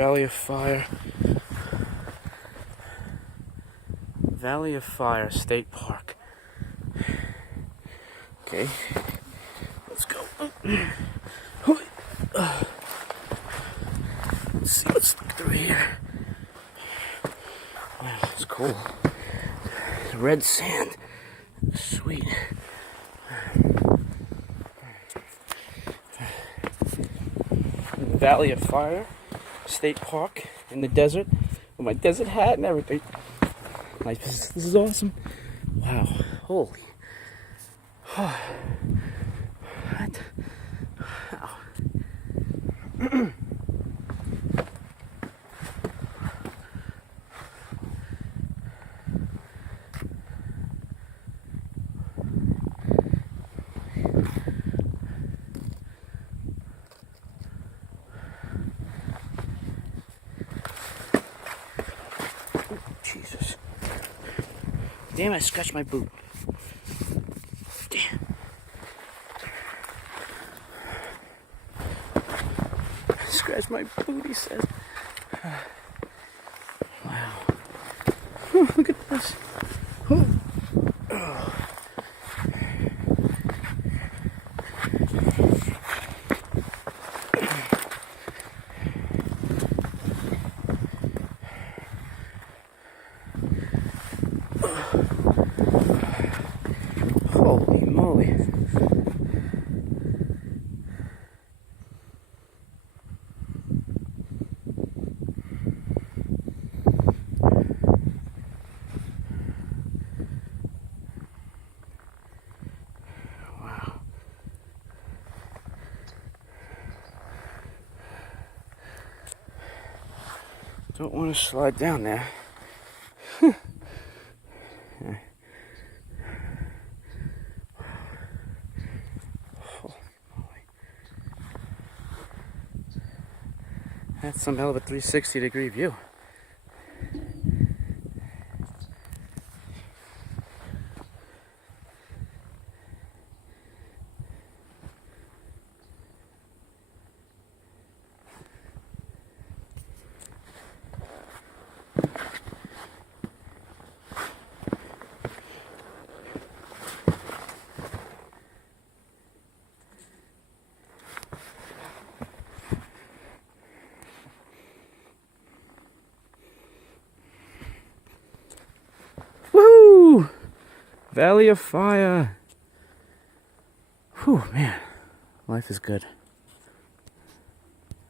Valley of Fire. Valley of Fire State Park. Okay, let's go. Let's see what's through here. Wow, it's cool. Red sand. Sweet. Valley of Fire State Park in the desert with my desert hat and everything. This is awesome. Wow. Holy. What? Wow. Jesus. Damn, I scratched my boot. Damn. I scratched my boot, he says. Wow. Oh, look at this. Oh. Oh. Holy moly. Wow. Don't want to slide down there. That's some hell of a 360-degree view. Woo! Valley of Fire. Whew, man. Life is good.